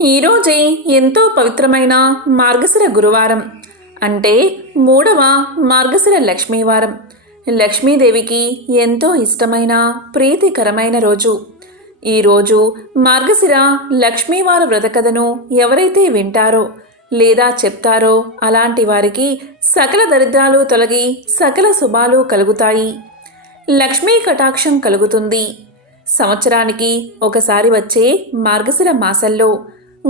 ఈరోజే ఎంతో పవిత్రమైన మార్గశిర గురువారం, అంటే మూడవ మార్గశిర లక్ష్మీవారం. లక్ష్మీదేవికి ఎంతో ఇష్టమైన ప్రీతికరమైన రోజు. ఈరోజు మార్గశిర లక్ష్మీవార వ్రతకథను ఎవరైతే వింటారో లేదా చెప్తారో అలాంటి వారికి సకల దరిద్రాలు తొలగి సకల శుభాలు కలుగుతాయి. లక్ష్మీ కటాక్షం కలుగుతుంది. సంవత్సరానికి ఒకసారి వచ్చే మార్గశిర మాసంలో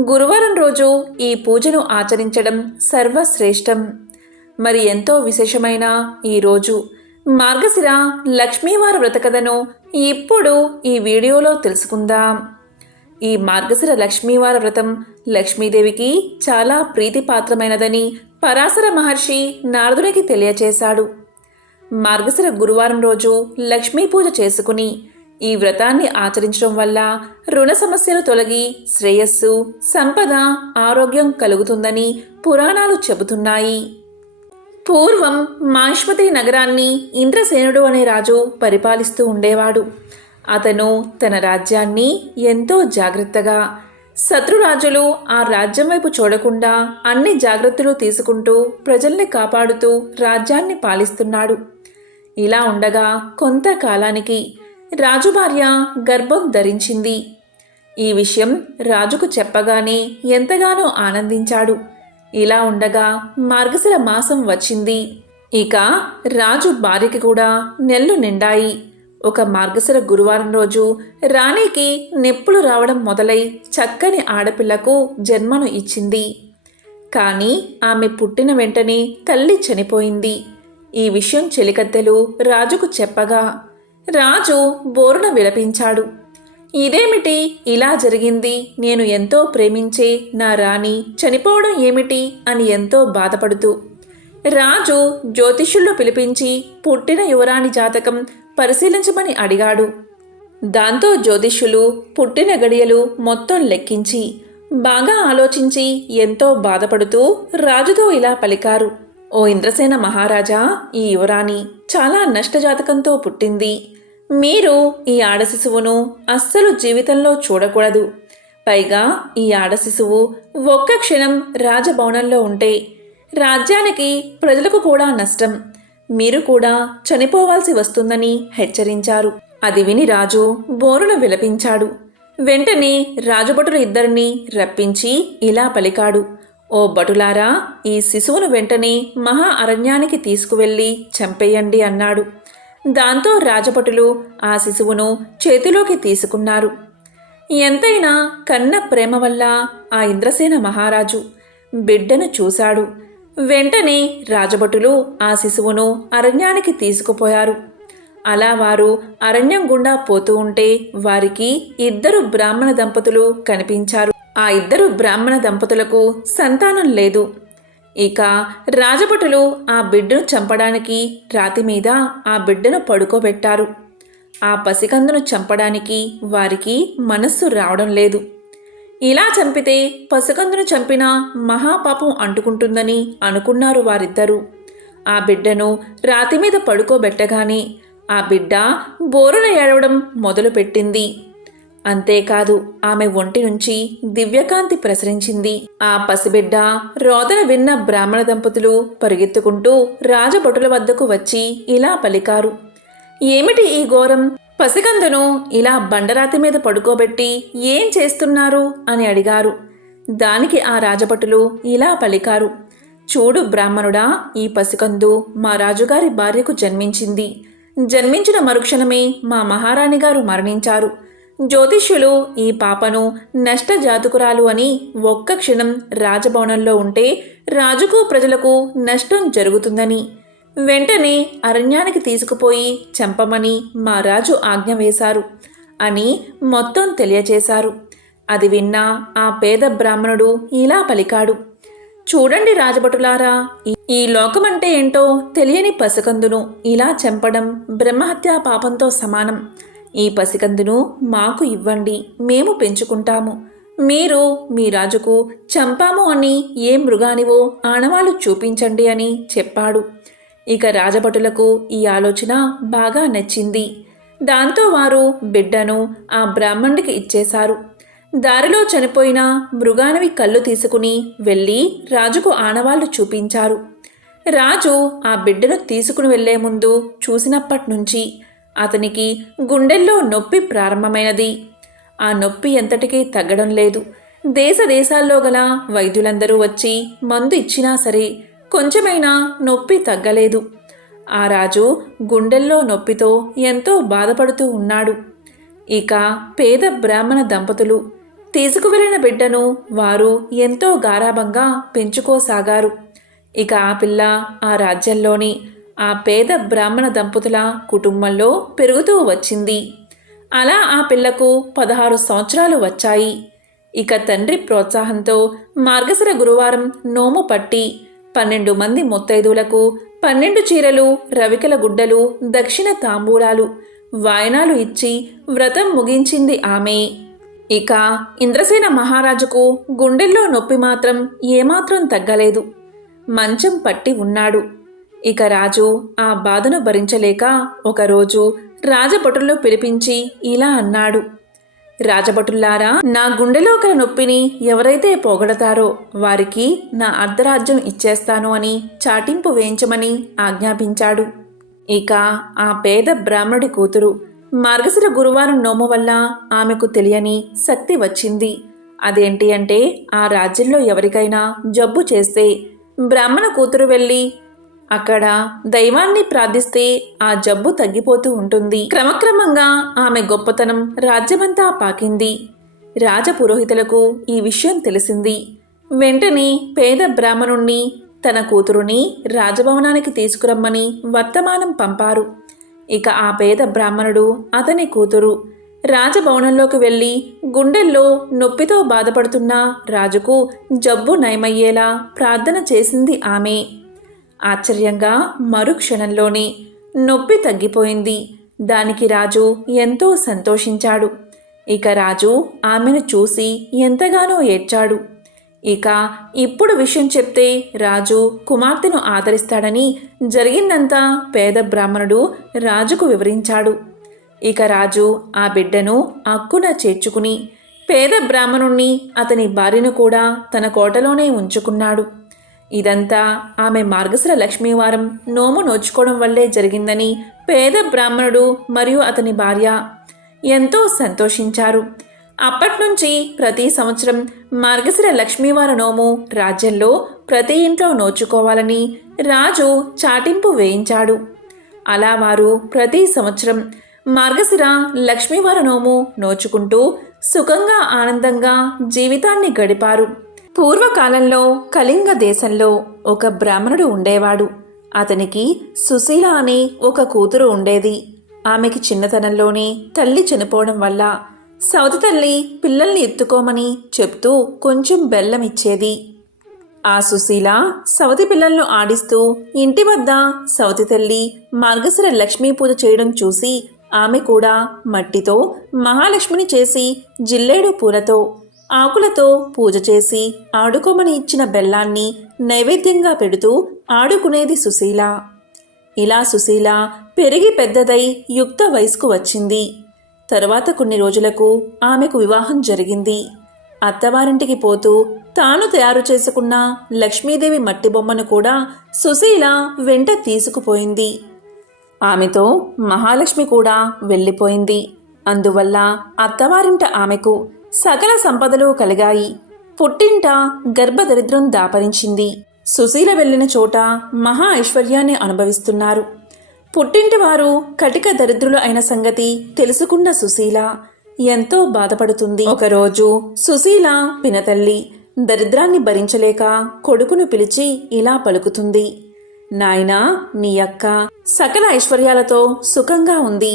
గురువారం రోజు ఈ పూజను ఆచరించడం సర్వశ్రేష్టం. మరి ఎంతో విశేషమైన ఈరోజు మార్గశిర లక్ష్మీవార వ్రతకథను ఇప్పుడు ఈ వీడియోలో తెలుసుకుందాం. ఈ మార్గశిర లక్ష్మీవార వ్రతం లక్ష్మీదేవికి చాలా ప్రీతిపాత్రమైనదని పరాశర మహర్షి నారదునికి తెలియచేశాడు. మార్గశిర గురువారం రోజు లక్ష్మీ పూజ చేసుకుని ఈ వ్రతాన్ని ఆచరించడం వల్ల రుణ సమస్యలు తొలగి శ్రేయస్సు, సంపద, ఆరోగ్యం కలుగుతుందని పురాణాలు చెబుతున్నాయి. పూర్వం మాహిష్మతి నగరాన్ని ఇంద్రసేనుడు అనే రాజు పరిపాలిస్తూ ఉండేవాడు. అతను తన రాజ్యాన్ని ఎంతో జాగ్రత్తగా, శత్రురాజులు ఆ రాజ్యం వైపు చూడకుండా అన్ని జాగ్రత్తలు తీసుకుంటూ ప్రజల్ని కాపాడుతూ రాజ్యాన్ని పాలిస్తున్నాడు. ఇలా ఉండగా కొంతకాలానికి రాజు భార్య గర్భం ధరించింది. ఈ విషయం రాజుకు చెప్పగానే ఎంతగానో ఆనందించాడు. ఇలా ఉండగా మార్గశిర మాసం వచ్చింది. ఇక రాజు భార్యకి కూడా నెలలు నిండాయి. ఒక మార్గశిర గురువారం రోజు రాణికి నొప్పులు రావడం మొదలై చక్కని ఆడపిల్లకు జన్మను ఇచ్చింది. కానీ ఆమె పుట్టిన వెంటనే తల్లి చనిపోయింది. ఈ విషయం చెలికత్తెలు రాజుకు చెప్పగా రాజు బోరున విలపించాడు. ఇదేమిటి ఇలా జరిగింది? నేను ఎంతో ప్రేమించే నా రాణి చనిపోవడం ఏమిటి అని ఎంతో బాధపడుతూ రాజు జ్యోతిష్యులను పిలిపించి పుట్టిన యువరాణి జాతకం పరిశీలించమని అడిగాడు. దాంతో జ్యోతిష్యులు పుట్టిన గడియలు మొత్తం లెక్కించి బాగా ఆలోచించి ఎంతో బాధపడుతూ రాజుతో ఇలా పలికారు. ఓ ఇంద్రసేన మహారాజా, ఈ యువరాణి చాలా నష్టజాతకంతో పుట్టింది. మీరు ఈ ఆడ శిశువును అస్సలు జీవితంలో చూడకూడదు. పైగా ఈ ఆడ శిశువు ఒక్క క్షణం రాజభవనంలో ఉంటే రాజ్యానికి, ప్రజలకు కూడా నష్టం. మీరు కూడా చనిపోవాల్సి వస్తుందని హెచ్చరించారు. అది విని రాజు బోరున విలపించాడు. వెంటనే రాజభటులు ఇద్దరిని రప్పించి ఇలా పలికాడు. ఓ భటులారా, ఈ శిశువును వెంటనే మహా అరణ్యానికి తీసుకువెళ్ళి చంపేయండి అన్నాడు. దాంతో రాజభటులు ఆ శిశువును చేతిలోకి తీసుకున్నారు. ఎంతైనా కన్న ప్రేమ వల్ల ఆ ఇంద్రసేన మహారాజు బిడ్డను చూశాడు. వెంటనే రాజభటులు ఆ శిశువును అరణ్యానికి తీసుకుపోయారు. అలా వారు అరణ్యం గుండా పోతూ ఉంటే వారికి ఇద్దరు బ్రాహ్మణ దంపతులు కనిపించారు. ఆ ఇద్దరు బ్రాహ్మణ దంపతులకు సంతానం లేదు. ఇక రాజభటులు ఆ బిడ్డను చంపడానికి రాతి మీద ఆ బిడ్డను పడుకోబెట్టారు. ఆ పసికందును చంపడానికి వారికి మనస్సు రావడం లేదు. ఇలా చంపితే పసికందును చంపిన మహాపాపం అంటుకుంటుందని అనుకున్నారు వారిద్దరూ. ఆ బిడ్డను రాతి మీద పడుకోబెట్టగానే ఆ బిడ్డ బోరున ఏడవడం మొదలుపెట్టింది. అంతేకాదు, ఆమె ఒంటి నుంచి దివ్యకాంతి ప్రసరించింది. ఆ పసిబిడ్డ రోదన విన్న బ్రాహ్మణ దంపతులు పరిగెత్తుకుంటూ రాజభటుల వద్దకు వచ్చి ఇలా పలికారు. ఏమిటి ఈ ఘోరం? పసికందును ఇలా బండరాతి మీద పడుకోబెట్టి ఏం చేస్తున్నారు అని అడిగారు. దానికి ఆ రాజభటులు ఇలా పలికారు. చూడు బ్రాహ్మణుడా, ఈ పసికందు మా రాజుగారి భార్యకు జన్మించింది. జన్మించిన మరుక్షణమే మా మహారాణి గారు మరణించారు. జ్యోతిష్యులు ఈ పాపను నష్టజాతకురాలు అని ఒక్క క్షణం రాజభవనంలో ఉంటే రాజుకు, ప్రజలకు నష్టం జరుగుతుందని వెంటనే అరణ్యానికి తీసుకుపోయి చంపమని మా రాజు ఆజ్ఞ వేశారు అని మొత్తం తెలియచేశారు. అది విన్న ఆ పేద బ్రాహ్మణుడు ఇలా పలికాడు. చూడండి రాజభటులారా, ఈ లోకమంటే ఏంటో తెలియని పసికందును ఇలా చంపడం బ్రహ్మహత్యా పాపంతో సమానం. ఈ పసికందును మాకు ఇవ్వండి, మేము పెంచుకుంటాము. మీరు మీ రాజుకు చంపాము అని ఏ మృగానివో ఆనవాళ్లు చూపించండి అని చెప్పాడు. ఇక రాజభటులకు ఈ ఆలోచన బాగా నచ్చింది. దాంతో వారు బిడ్డను ఆ బ్రాహ్మణుడికి ఇచ్చేశారు. దారిలో చనిపోయిన మృగానివి కళ్ళు తీసుకుని వెళ్ళి రాజుకు ఆనవాళ్లు చూపించారు. రాజు ఆ బిడ్డను తీసుకుని వెళ్లే ముందు చూసినప్పట్నుంచి అతనికి గుండెల్లో నొప్పి ప్రారంభమైనది. ఆ నొప్పి ఎంతటికీ తగ్గడం లేదు. దేశాల్లో గల వైద్యులందరూ వచ్చి మందు ఇచ్చినా సరే కొంచెమైనా నొప్పి తగ్గలేదు. ఆ రాజు గుండెల్లో నొప్పితో ఎంతో బాధపడుతూ ఉన్నాడు. ఇక పేద బ్రాహ్మణ దంపతులు తీసుకువెళ్ళిన బిడ్డను వారు ఎంతో గారాబంగా పెంచుకోసాగారు. ఇక ఆ పిల్ల ఆ రాజ్యంలోని ఆ పేద బ్రాహ్మణ దంపతుల కుటుంబంలో పెరుగుతూ వచ్చింది. అలా ఆ పిల్లకు 16 సంవత్సరాలు వచ్చాయి. ఇక తండ్రి ప్రోత్సాహంతో మార్గశిర గురువారం నోము పట్టి 12 మంది ముత్తైదువులకు 12 చీరలు, రవికల గుడ్డలు, దక్షిణ తాంబూలాలు, వాయనాలు ఇచ్చి వ్రతం ముగించింది ఆమె. ఇక ఇంద్రసేన మహారాజుకు గుండెల్లో నొప్పి మాత్రం ఏమాత్రం తగ్గలేదు. మంచం పట్టి ఉన్నాడు. ఇక రాజు ఆ బాధను భరించలేక ఒకరోజు రాజభటులను పిలిపించి ఇలా అన్నాడు: రాజభటుల్లారా, నా గుండెలో గల నొప్పిని ఎవరైతే పోగొడతారో వారికి నా అర్ధరాజ్యం ఇచ్చేస్తాను అని చాటింపు వేయించమని ఆజ్ఞాపించాడు. ఇక ఆ పేద బ్రాహ్మణుడి కూతురు మార్గశిర గురువారం నోము వల్ల ఆమెకు తెలియని శక్తి వచ్చింది. అదేంటి అంటే, ఆ రాజ్యంలో ఎవరికైనా జబ్బు చేస్తే బ్రాహ్మణ కూతురు వెళ్ళి అక్కడ దైవాన్ని ప్రార్థిస్తే ఆ జబ్బు తగ్గిపోతూ ఉంటుంది. క్రమక్రమంగా ఆమె గొప్పతనం రాజ్యమంతా పాకింది. రాజపురోహితులకు ఈ విషయం తెలిసింది. వెంటనే పేద బ్రాహ్మణుణ్ణి తన కూతురుని రాజభవనానికి తీసుకురమ్మని వర్తమానం పంపారు. ఇక ఆ పేద బ్రాహ్మణుడు, అతని కూతురు రాజభవనంలోకి వెళ్ళి గుండెల్లో నొప్పితో బాధపడుతున్న రాజుకు జబ్బు నయమయ్యేలా ప్రార్థన చేసింది ఆమె. ఆశ్చర్యంగా మరుక్షణంలోనే నొప్పి తగ్గిపోయింది. దానికి రాజు ఎంతో సంతోషించాడు. ఇక రాజు ఆమెను చూసి ఎంతగానో ఏడ్చాడు. ఇక ఇప్పుడు విషయం చెప్తే రాజు కుమార్తెను ఆదరిస్తాడని జరిగిందంతా పేద బ్రాహ్మణుడు రాజుకు వివరించాడు. ఇక రాజు ఆ బిడ్డను అక్కున చేర్చుకుని పేద బ్రాహ్మణుణ్ణి, అతని భార్యను కూడా తన కోటలోనే ఉంచుకున్నాడు. ఇదంతా ఆమె మార్గశిర లక్ష్మీవారం నోము నోచుకోవడం వల్లే జరిగిందని పేద బ్రాహ్మణుడు మరియు అతని భార్య ఎంతో సంతోషించారు. అప్పట్నుంచి ప్రతి సంవత్సరం మార్గశిర లక్ష్మీవార నోము రాజ్యంలో ప్రతి ఇంట్లో నోచుకోవాలని రాజు చాటింపు వేయించాడు. అలా వారు ప్రతి సంవత్సరం మార్గశిర లక్ష్మీవార నోము నోచుకుంటూ సుఖంగా ఆనందంగా జీవితాన్ని గడిపారు. పూర్వకాలంలో కళింగ దేశంలో ఒక బ్రాహ్మణుడు ఉండేవాడు. అతనికి సుశీల అనే ఒక కూతురు ఉండేది. ఆమెకి చిన్నతనంలోనే తల్లి చనిపోవడం వల్ల సవతి తల్లి పిల్లల్ని ఎత్తుకోమని చెప్తూ కొంచెం బెల్లం ఇచ్చేది. ఆ సుశీల సవతి పిల్లలను ఆడిస్తూ ఇంటి వద్ద సవతి తల్లి మార్గశిర లక్ష్మీ పూజ చేయడం చూసి ఆమె కూడా మట్టితో మహాలక్ష్మిని చేసి జిల్లేడు పూలతో ఆకులతో పూజ చేసి ఆడుకోమని ఇచ్చిన బెల్లాన్ని నైవేద్యంగా పెడుతూ ఆడుకునేది సుశీల. ఇలా సుశీల పెరిగి పెద్దదై యుక్త వయసుకు వచ్చింది. తరువాత కొన్ని రోజులకు ఆమెకు వివాహం జరిగింది. అత్తవారింటికి పోతూ తాను తయారు చేసుకున్న లక్ష్మీదేవి మట్టి బొమ్మను కూడా సుశీల వెంట తీసుకుపోయింది. ఆమెతో మహాలక్ష్మి కూడా వెళ్ళిపోయింది. అందువల్ల అత్తవారింట ఆమెకు సకల సంపదలు కలిగాయి. పుట్టింట గర్భదరిద్రం దాపరించింది. సుశీల వెళ్ళిన చోట మహా ఐశ్వర్యాన్ని అనుభవిస్తున్నారు. పుట్టింటి వారు కటిక దరిద్రులు అయిన సంగతి తెలుసుకున్న సుశీల ఎంతో బాధపడుతుంది. ఒకరోజు సుశీల పినతల్లి దరిద్రాన్ని భరించలేక కొడుకును పిలిచి ఇలా పలుకుతుంది: నాయనా, నీ అక్క సకల ఐశ్వర్యాలతో సుఖంగా ఉంది.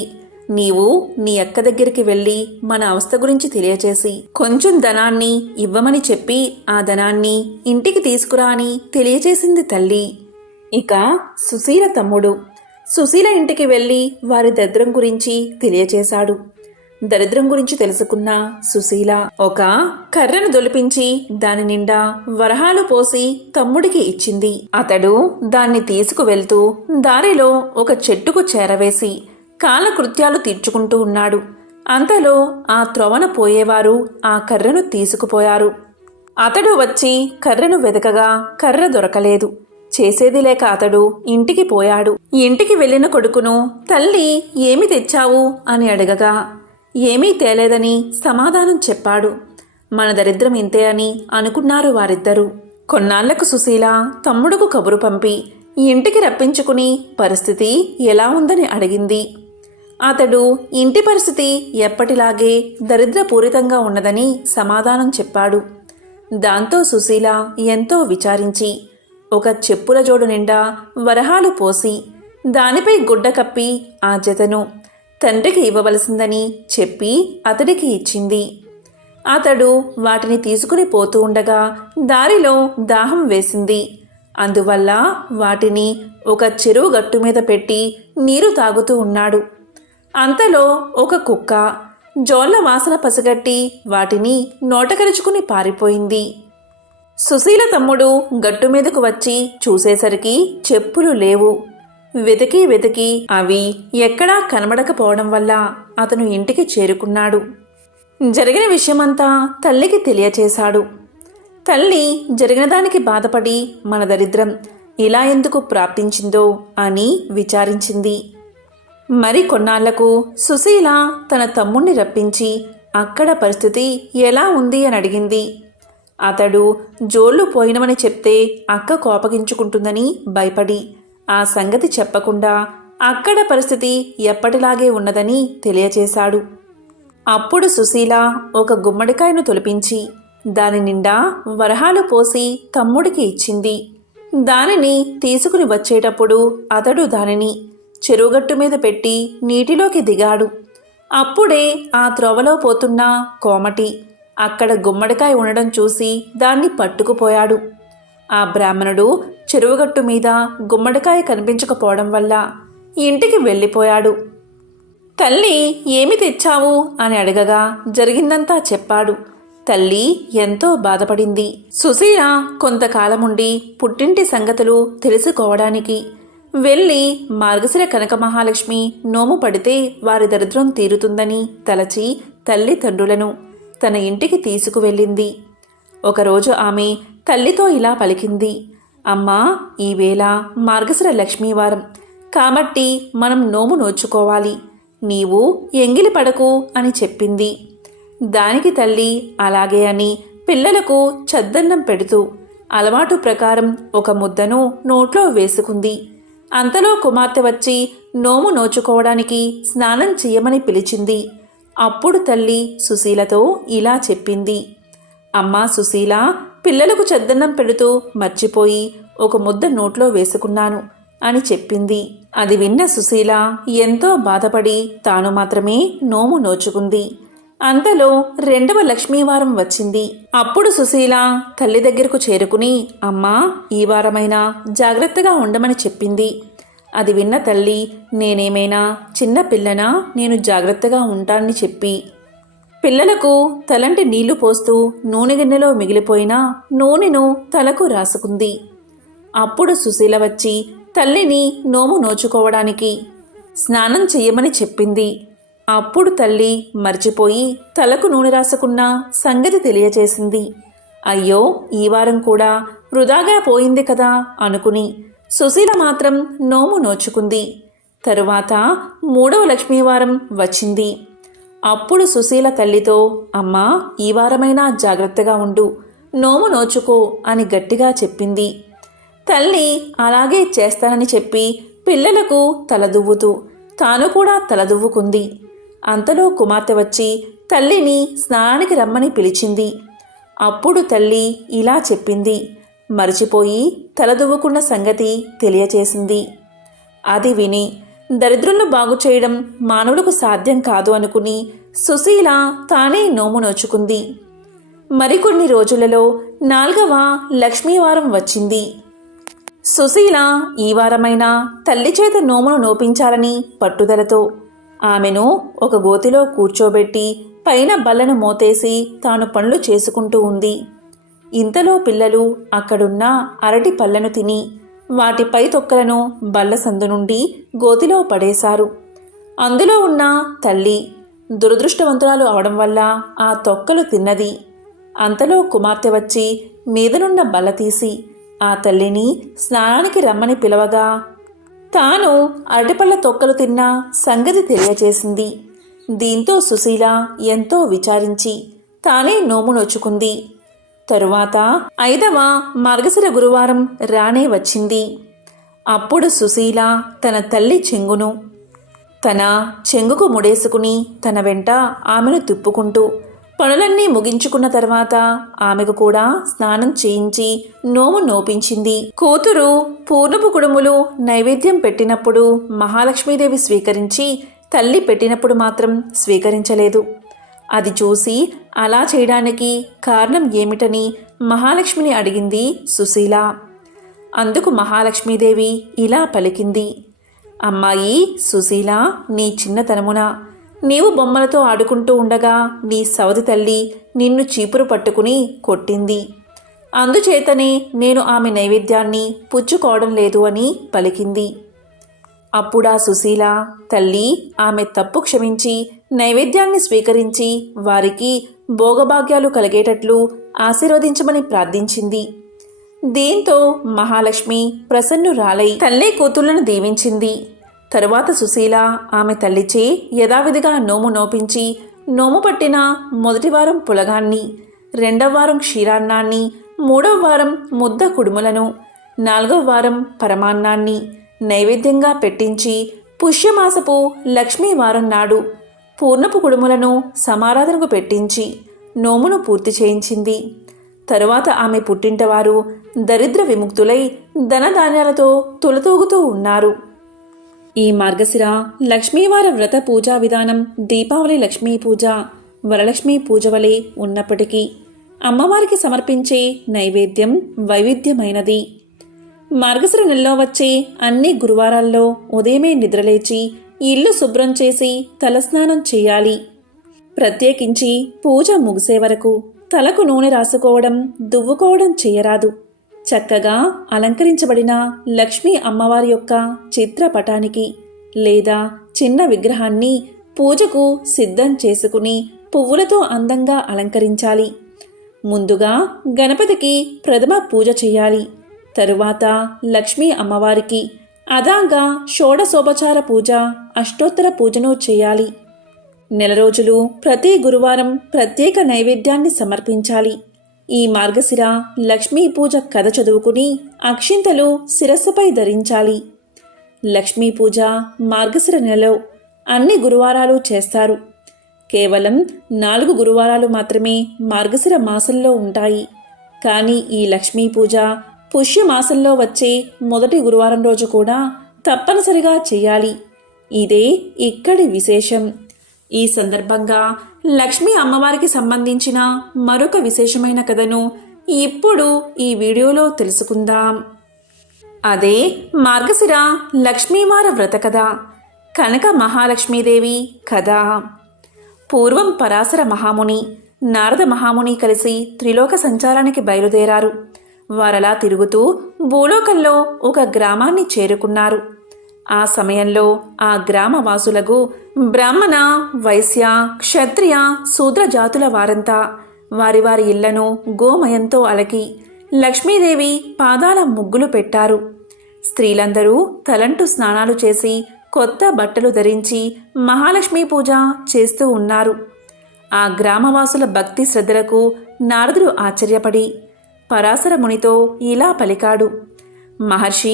నీవు నీ అక్క దగ్గరికి వెళ్ళి మన అవస్థ గురించి తెలియచేసి కొంచెం ధనాన్ని ఇవ్వమని చెప్పి ఆ ధనాన్ని ఇంటికి తీసుకురా అని తెలియచేసింది తల్లి. ఇక సుశీల తమ్ముడు సుశీల ఇంటికి వెళ్ళి వారి దరిద్రం గురించి తెలియచేశాడు. దరిద్రం గురించి తెలుసుకున్న సుశీల ఒక కర్రను దొలిపించి దాని నిండా వరహాలు పోసి తమ్ముడికి ఇచ్చింది. అతడు దాన్ని తీసుకువెళ్తూ దారిలో ఒక చెట్టుకు చేరవేసి కాలకృత్యాలు తీర్చుకుంటూ ఉన్నాడు. అంతలో ఆ త్రోవన పోయేవారు ఆ కర్రను తీసుకుపోయారు. అతడు వచ్చి కర్రను వెదకగా కర్ర దొరకలేదు. చేసేది లేక అతడు ఇంటికి పోయాడు. ఇంటికి వెళ్ళిన కొడుకును తల్లి ఏమి తెచ్చావు అని అడగగా ఏమీ తేలేదని సమాధానం చెప్పాడు. మన దరిద్రం ఇంతే అని అనుకున్నారు వారిద్దరూ. కొన్నాళ్లకు సుశీల తమ్ముడుకు కబురు పంపి ఇంటికి రప్పించుకుని పరిస్థితి ఎలా ఉందని అడిగింది. అతడు ఇంటి పరిస్థితి ఎప్పటిలాగే దరిద్రపూరితంగా ఉన్నదని సమాధానం చెప్పాడు. దాంతో సుశీల ఎంతో విచారించి ఒక చెప్పుల జోడు నిండా వరహాలు పోసి దానిపై గుడ్డ కప్పి ఆ జతను తండ్రికి ఇవ్వవలసిందని చెప్పి అతడికి ఇచ్చింది. అతడు వాటిని తీసుకుని పోతూ ఉండగా దారిలో దాహం వేసింది. అందువల్ల వాటిని ఒక చెరువు గట్టు మీద పెట్టి నీరు తాగుతూ ఉన్నాడు. అంతలో ఒక కుక్క జోళ్ల వాసన పసిగట్టి వాటిని నోటకరుచుకుని పారిపోయింది. సుశీల తమ్ముడు గట్టు మీదకు వచ్చి చూసేసరికి చెప్పులు లేవు. వెతికి వెతికి అవి ఎక్కడా కనబడకపోవడం వల్ల అతను ఇంటికి చేరుకున్నాడు. జరిగిన విషయమంతా తల్లికి తెలియచేశాడు. తల్లి జరిగిన దానికి బాధపడి మన దరిద్రం ఇలా ఎందుకు ప్రాప్తించిందో అని విచారించింది. మరి కొన్నాళ్లకు సుశీల తన తమ్ముణ్ణి రప్పించి అక్కడ పరిస్థితి ఎలా ఉంది అని అడిగింది. అతడు జోళ్లు పోయినమని చెప్తే అక్క కోపగించుకుంటుందని భయపడి ఆ సంగతి చెప్పకుండా అక్కడ పరిస్థితి ఎప్పటిలాగే ఉన్నదని తెలియచేశాడు. అప్పుడు సుశీల ఒక గుమ్మడికాయను తొలిపించి దాని నిండా వరహాలు పోసి తమ్ముడికి ఇచ్చింది. దానిని తీసుకుని వచ్చేటప్పుడు అతడు దానిని చెరువుగట్టు మీద పెట్టి నీటిలోకి దిగాడు. అప్పుడే ఆ త్రోవలో పోతున్న కోమటి అక్కడ గుమ్మడికాయ ఉండడం చూసి దాన్ని పట్టుకుపోయాడు. ఆ బ్రాహ్మణుడు చెరువుగట్టు మీద గుమ్మడికాయ కనిపించకపోవడం వల్ల ఇంటికి వెళ్ళిపోయాడు. తల్లి ఏమి తెచ్చావు అని అడగగా జరిగిందంతా చెప్పాడు. తల్లి ఎంతో బాధపడింది. సుశీల కొంతకాలముండి పుట్టింటి సంగతులు తెలుసుకోవడానికి వెళ్ళి మార్గశిర కనక మహాలక్ష్మి నోము పడితే వారి దరిద్రం తీరుతుందని తలచి తల్లిదండ్రులను తన ఇంటికి తీసుకువెళ్ళింది. ఒకరోజు ఆమె తల్లితో ఇలా పలికింది. అమ్మా, ఈవేళ మార్గశిర లక్ష్మీవారం కాబట్టి మనం నోము నోచుకోవాలి. నీవు ఎంగిలి పడకు అని చెప్పింది. దానికి తల్లి అలాగే అని పిల్లలకు చద్దన్నం పెడుతూ అలవాటు ప్రకారం ఒక ముద్దను నోట్లో వేసుకుంది. అంతలో కుమార్తె వచ్చి నోము నోచుకోవడానికి స్నానం చెయ్యమని పిలిచింది. అప్పుడు తల్లి సుశీలతో ఇలా చెప్పింది. అమ్మా సుశీల, పిల్లలకు చద్దన్నం పెడుతూ మర్చిపోయి ఒక ముద్ద నోట్లో వేసుకున్నాను అని చెప్పింది. అది విన్న సుశీల ఎంతో బాధపడి తాను మాత్రమే నోము నోచుకుంది. అంతలో రెండవ లక్ష్మీవారం వచ్చింది. అప్పుడు సుశీల తల్లి దగ్గరకు చేరుకుని అమ్మా, ఈ వారమైనా జాగ్రత్తగా ఉండమని చెప్పింది. అది విన్న తల్లి నేనేమైనా చిన్న పిల్లనా, నేను జాగ్రత్తగా ఉంటానని చెప్పి పిల్లలకు తలంటి నీళ్లు పోస్తూ నూనె గిన్నెలో మిగిలిపోయిన నూనెను తలకు రాసుకుంది. అప్పుడు సుశీల వచ్చి తల్లిని నోము నోచుకోవడానికి స్నానం చెయ్యమని చెప్పింది. అప్పుడు తల్లి మర్చిపోయి తలకు నూనె రాసుకున్న సంగతి తెలియచేసింది. అయ్యో, ఈ వారం కూడా వృధాగా పోయింది కదా అనుకుని సుశీల మాత్రం నోము నోచుకుంది. తరువాత మూడవ లక్ష్మీవారం వచ్చింది. అప్పుడు సుశీల తల్లితో అమ్మా, ఈ వారమైనా జాగ్రత్తగా ఉండు, నోము నోచుకో అని గట్టిగా చెప్పింది. తల్లి అలాగే చేస్తానని చెప్పి పిల్లలకు తలదువ్వుతూ తాను కూడా తలదువ్వుకుంది. అంతలో కుమార్తె వచ్చి తల్లిని స్నానానికి రమ్మని పిలిచింది. అప్పుడు తల్లి ఇలా చెప్పింది. మరిచిపోయి తలదువ్వుకున్న సంగతి తెలియచేసింది. అది విని దరిద్రులను బాగు చేయడం మానవులకు సాధ్యం కాదు అనుకుని సుశీల తానే నోము నోచుకుంది. మరికొన్ని రోజులలో 4వ లక్ష్మీవారం వచ్చింది. సుశీల ఈ వారమైనా తల్లి చేత నోమును నోపించాలని పట్టుదలతో ఆమెను ఒక గోతిలో కూర్చోబెట్టి పైన బల్లను మోతేసి తాను పనులు చేసుకుంటూ ఉంది. ఇంతలో పిల్లలు అక్కడున్న అరటి పళ్ళను తిని వాటి పై తొక్కలను బల్ల సందు నుండి గోతిలో పడేశారు. అందులో ఉన్న తల్లి దురదృష్టవంతురాలు అవడం వల్ల ఆ తొక్కలు తిన్నది. అంతలో కుమార్తె వచ్చి మీదనున్న బల్ల తీసి ఆ తల్లిని స్నానానికి రమ్మని పిలవగా తాను అరటిపళ్ళ తొక్కలు తిన్న సంగతి తెలియచేసింది. దీంతో సుశీల ఎంతో విచారించి తానే నోము నోచుకుంది. తరువాత 5వ మార్గశిర గురువారం రానే వచ్చింది. అప్పుడు సుశీల తన తల్లి తన చెంగుకు ముడేసుకుని తన వెంట ఆమెను తిప్పుకుంటూ పనులన్నీ ముగించుకున్న తర్వాత ఆమెకు కూడా స్నానం చేయించి నోము నోపించింది. కూతురు పూర్ణపు కుడుములు నైవేద్యం పెట్టినప్పుడు మహాలక్ష్మీదేవి స్వీకరించి తల్లి పెట్టినప్పుడు మాత్రం స్వీకరించలేదు. అది చూసి అలా చేయడానికి కారణం ఏమిటని మహాలక్ష్మిని అడిగింది సుశీల. అందుకు మహాలక్ష్మీదేవి ఇలా పలికింది, అమ్మాయి సుశీల, నీ చిన్నతనమున నీవు బొమ్మలతో ఆడుకుంటూ ఉండగా నీ సవతి తల్లి నిన్ను చీపురు పట్టుకుని కొట్టింది. అందుచేతనే నేను ఆమె నైవేద్యాన్ని పుచ్చుకోవడం లేదు అని పలికింది. అప్పుడా సుశీల తల్లి ఆమె తప్పు క్షమించి నైవేద్యాన్ని స్వీకరించి వారికి భోగభాగ్యాలు కలిగేటట్లు ఆశీర్వదించమని ప్రార్థించింది. దీంతో మహాలక్ష్మి ప్రసన్నురాలై తల్లి కూతుళ్లను దీవించింది. తరువాత సుశీల ఆమె తల్లిచే యథావిధిగా నోము నోపించి నోము పట్టిన మొదటి వారం పులగాన్ని, 2వ వారం క్షీరాన్నాన్ని, 3వ వారం ముద్ద కుడుములను, 4వ వారం పరమాన్నాన్ని నైవేద్యంగా పెట్టించి పుష్యమాసపు లక్ష్మీ వారం నాడు పూర్ణపు కుడుములను సమారాధనకు పెట్టించి నోమును పూర్తి చేయించింది. తరువాత ఆమె పుట్టింటవారు దరిద్ర విముక్తులై ధనధాన్యాలతో తులతూగుతూ ఉన్నారు. ఈ మార్గశిర లక్ష్మీవార వ్రత పూజా విధానం దీపావళి లక్ష్మీ పూజ, వరలక్ష్మీ పూజ వలె ఉన్నప్పటికీ అమ్మవారికి సమర్పించే నైవేద్యం వైవిధ్యమైనది. మార్గశిర నెలలో వచ్చే అన్ని గురువారాల్లో ఉదయమే నిద్రలేచి ఇల్లు శుభ్రం చేసి తలస్నానం చేయాలి. ప్రత్యేకించి పూజ ముగిసే వరకు తలకు నూనె రాసుకోవడం, దువ్వుకోవడం చేయరాదు. చక్కగా అలంకరించబడిన లక్ష్మీ అమ్మవారి యొక్క చిత్రపటానికి లేదా చిన్న విగ్రహాన్ని పూజకు సిద్ధం చేసుకుని పువ్వులతో అందంగా అలంకరించాలి. ముందుగా గణపతికి ప్రథమ పూజ చేయాలి. తరువాత లక్ష్మీ అమ్మవారికి అదాగా షోడశోపచార పూజ, అష్టోత్తర పూజను చేయాలి. నెల రోజులు ప్రతి గురువారం ప్రత్యేక నైవేద్యాన్ని సమర్పించాలి. ఈ మార్గశిర లక్ష్మీ పూజ కథ చదువుకుని అక్షింతలు శిరస్సుపై ధరించాలి. లక్ష్మీ పూజ మార్గశిర నెలలో అన్ని గురువారాలు చేస్తారు. కేవలం 4 గురువారాలు మాత్రమే మార్గశిర మాసంలో ఉంటాయి. కానీ ఈ లక్ష్మీ పూజ పుష్యమాసంలో వచ్చే మొదటి గురువారం రోజు కూడా తప్పనిసరిగా చేయాలి. ఇదే ఇక్కడి విశేషం. ఈ సందర్భంగా లక్ష్మీ అమ్మవారికి సంబంధించిన మరొక విశేషమైన కథను ఇప్పుడు ఈ వీడియోలో తెలుసుకుందాం. అదే మార్గశిర లక్ష్మీవార వ్రత కథ, కనక మహాలక్ష్మీదేవి కథ. పూర్వం పరాశర మహాముని, నారద మహాముని కలిసి త్రిలోక సంచారానికి బయలుదేరారు. వారలా తిరుగుతూ భూలోకంలో ఒక గ్రామాన్ని చేరుకున్నారు. ఆ సమయంలో ఆ గ్రామవాసులకు బ్రాహ్మణ, వైశ్య, క్షత్రియ, శూద్ర జాతుల వారంతా వారి వారి ఇళ్లను గోమయంతో అలకి లక్ష్మీదేవి పాదాల ముగ్గులు పెట్టారు. స్త్రీలందరూ తలంటు స్నానాలు చేసి కొత్త బట్టలు ధరించి మహాలక్ష్మీ పూజ చేస్తూ ఉన్నారు. ఆ గ్రామవాసుల భక్తి శ్రద్ధలకు నారదుడు ఆశ్చర్యపడి పరాశర మునితో ఇలా పలికాడు, మహర్షి,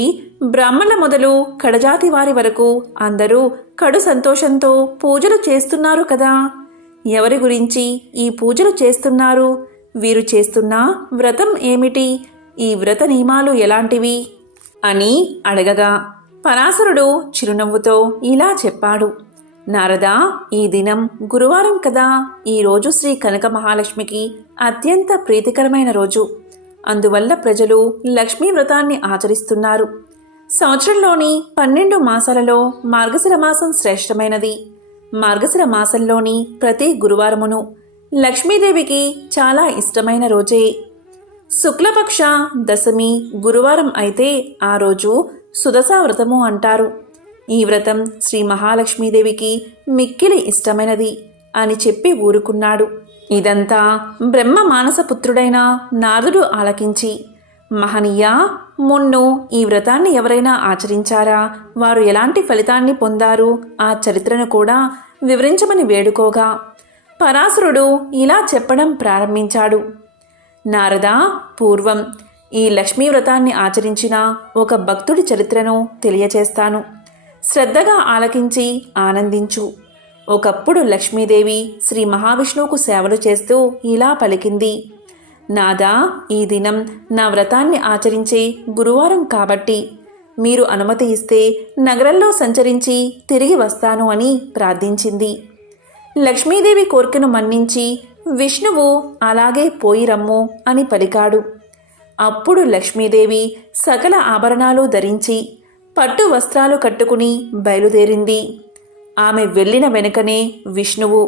బ్రాహ్మణుల మొదలు కడజాతి వారి వరకు అందరూ కడు సంతోషంతో పూజలు చేస్తున్నారు కదా. ఎవరి గురించి ఈ పూజలు చేస్తున్నారు? వీరు చేస్తున్న వ్రతం ఏమిటి? ఈ వ్రత నియమాలు ఎలాంటివి అని అడగగా పరాశరుడు చిరునవ్వుతో ఇలా చెప్పాడు, నారదా, ఈ దినం గురువారం కదా. ఈరోజు శ్రీ కనక మహాలక్ష్మికి అత్యంత ప్రీతికరమైన రోజు. అందువల్ల ప్రజలు లక్ష్మీ వ్రతాన్ని ఆచరిస్తున్నారు. సంవత్సరంలోని 12 మాసాలలో మార్గశిర మాసం శ్రేష్టమైనది. మార్గశిర మాసంలోని ప్రతి గురువారమును లక్ష్మీదేవికి చాలా ఇష్టమైన రోజే. శుక్లపక్ష దశమి గురువారం అయితే ఆ రోజు సుదశా వ్రతము అంటారు. ఈ వ్రతం శ్రీ మహాలక్ష్మీదేవికి మిక్కిలి ఇష్టమైనది. అని చెప్పి ఊరుకున్నాడు. ఇదంతా బ్రహ్మ మానసపుత్రుడైన నారదుడు ఆలకించి, మహనీయ, మున్ను ఈ వ్రతాన్ని ఎవరైనా ఆచరించారా, వారు ఎలాంటి ఫలితాన్ని పొందారు, ఆ చరిత్రను కూడా వివరించమని వేడుకోగా పరాశరుడు ఇలా చెప్పడం ప్రారంభించాడు. నారద, పూర్వం ఈ లక్ష్మీ వ్రతాన్ని ఆచరించిన ఒక భక్తుడి చరిత్రను తెలియచేస్తాను. శ్రద్ధగా ఆలకించి ఆనందించు. ఒకప్పుడు లక్ష్మీదేవి శ్రీ మహావిష్ణువుకు సేవలు చేస్తూ ఇలా పలికింది. నాదా, ఈ దినం నా వ్రతాన్ని ఆచరించే గురువారం కాబట్టి మీరు అనుమతి ఇస్తే నగరంలో సంచరించి తిరిగి వస్తాను అని ప్రార్థించింది. లక్ష్మీదేవి కోరికను మన్నించి విష్ణువు అలాగే పోయి రమ్ము అని పలికాడు. అప్పుడు లక్ష్మీదేవి సకల ఆభరణాలు ధరించి పట్టు వస్త్రాలు కట్టుకుని బయలుదేరింది. ఆమె వెళ్ళిన వెనుకనే విష్ణువు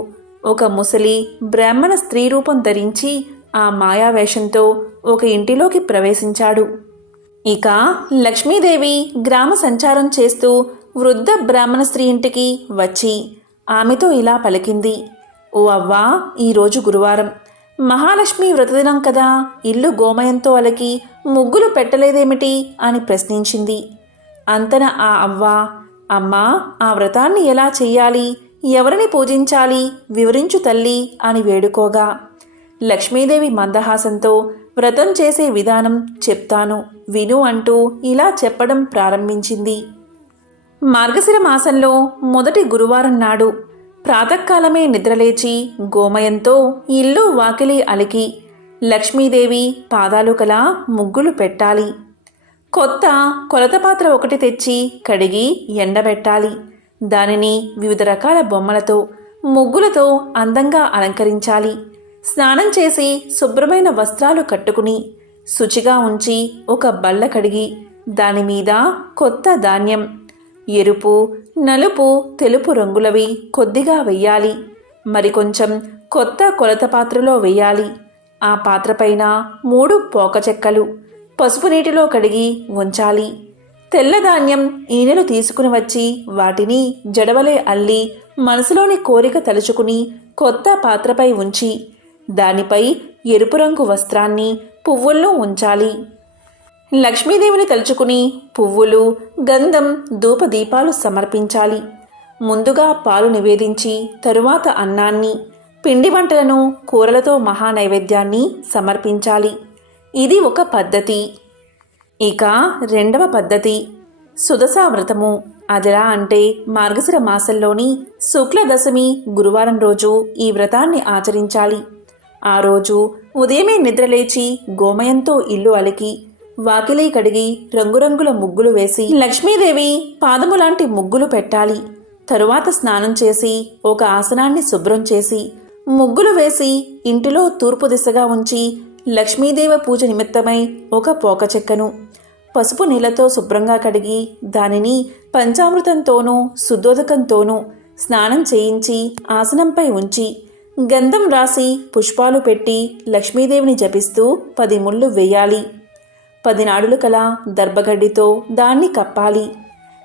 ఒక ముసలి బ్రాహ్మణ స్త్రీ రూపం ధరించి ఆ మాయావేషంతో ఒక ఇంటిలోకి ప్రవేశించాడు. ఇక లక్ష్మీదేవి గ్రామ సంచారం చేస్తూ వృద్ధ బ్రాహ్మణ స్త్రీ ఇంటికి వచ్చి ఆమెతో ఇలా పలికింది. ఓ అవ్వా, ఈరోజు గురువారం, మహాలక్ష్మి వ్రతదినం కదా, ఇల్లు గోమయంతో అలకి ముగ్గులు పెట్టలేదేమిటి అని ప్రశ్నించింది. అంతన ఆ అవ్వ, అమ్మా, ఆ వ్రతాన్ని ఎలా చెయ్యాలి, ఎవరిని పూజించాలి, వివరించు తల్లి అని వేడుకోగా లక్ష్మీదేవి మందహాసంతో వ్రతం చేసే విధానం చెప్తాను విను అంటూ ఇలా చెప్పడం ప్రారంభించింది. మార్గశిర మాసంలో మొదటి గురువారం నాడు ప్రాతకాలమే నిద్రలేచి గోమయంతో ఇల్లు వాకిలి అలికి లక్ష్మీదేవి పాదాలు కల ముగ్గులు పెట్టాలి. కొత్త కొలతపాత్ర ఒకటి తెచ్చి కడిగి ఎండబెట్టాలి. దానిని వివిధ రకాల బొమ్మలతో ముగ్గులతో అందంగా అలంకరించాలి. స్నానం చేసి శుభ్రమైన వస్త్రాలు కట్టుకుని శుచిగా ఉంచి ఒక బల్ల కడిగి దానిమీద కొత్త ధాన్యం ఎరుపు, నలుపు, తెలుపు రంగులవి కొద్దిగా వెయ్యాలి. మరికొంచెం కొత్త కొలత పాత్రలో వెయ్యాలి. ఆ పాత్రపైన 3 పోక చెక్కలు పసుపు నీటిలో కడిగి ఉంచాలి. తెల్లధాన్యం ఈనెలు తీసుకుని వచ్చి వాటిని జడవలే అల్లి మనసులోని కోరిక తలుచుకుని కొత్త పాత్రపై ఉంచి దానిపై ఎరుపు రంగు వస్త్రాన్ని, పువ్వులను ఉంచాలి. లక్ష్మీదేవిని తలుచుకుని పువ్వులు, గంధం, ధూపదీపాలు సమర్పించాలి. ముందుగా పాలు నివేదించి తరువాత అన్నాన్ని, పిండి వంటలను, కూరలతో మహానైవేద్యాన్ని సమర్పించాలి. ఇది ఒక పద్ధతి. ఇక రెండవ పద్ధతి సుదశా వ్రతము. అదిలా అంటే మార్గశిర మాసంలోని శుక్ల దశమి గురువారం రోజు ఈ వ్రతాన్ని ఆచరించాలి. ఆ రోజు ఉదయమే నిద్రలేచి గోమయంతో ఇల్లు అలికి వాకిలి కడిగి రంగురంగుల ముగ్గులు వేసి లక్ష్మీదేవి పాదము లాంటి ముగ్గులు పెట్టాలి. తరువాత స్నానం చేసి ఒక ఆసనాన్ని శుభ్రం చేసి ముగ్గులు వేసి ఇంటిలో తూర్పు దిశగా ఉంచి లక్ష్మీదేవి పూజ నిమిత్తమై ఒక పోక చెక్కను పసుపు నీళ్లతో శుభ్రంగా కడిగి దానిని పంచామృతంతోనూ శుద్ధోదకంతోనూ స్నానం చేయించి ఆసనంపై ఉంచి గంధం రాసి పుష్పాలు పెట్టి లక్ష్మీదేవిని జపిస్తూ 10 ముళ్ళు వేయాలి. 10 నాడులు కల దర్భగడ్డితో దాన్ని కప్పాలి.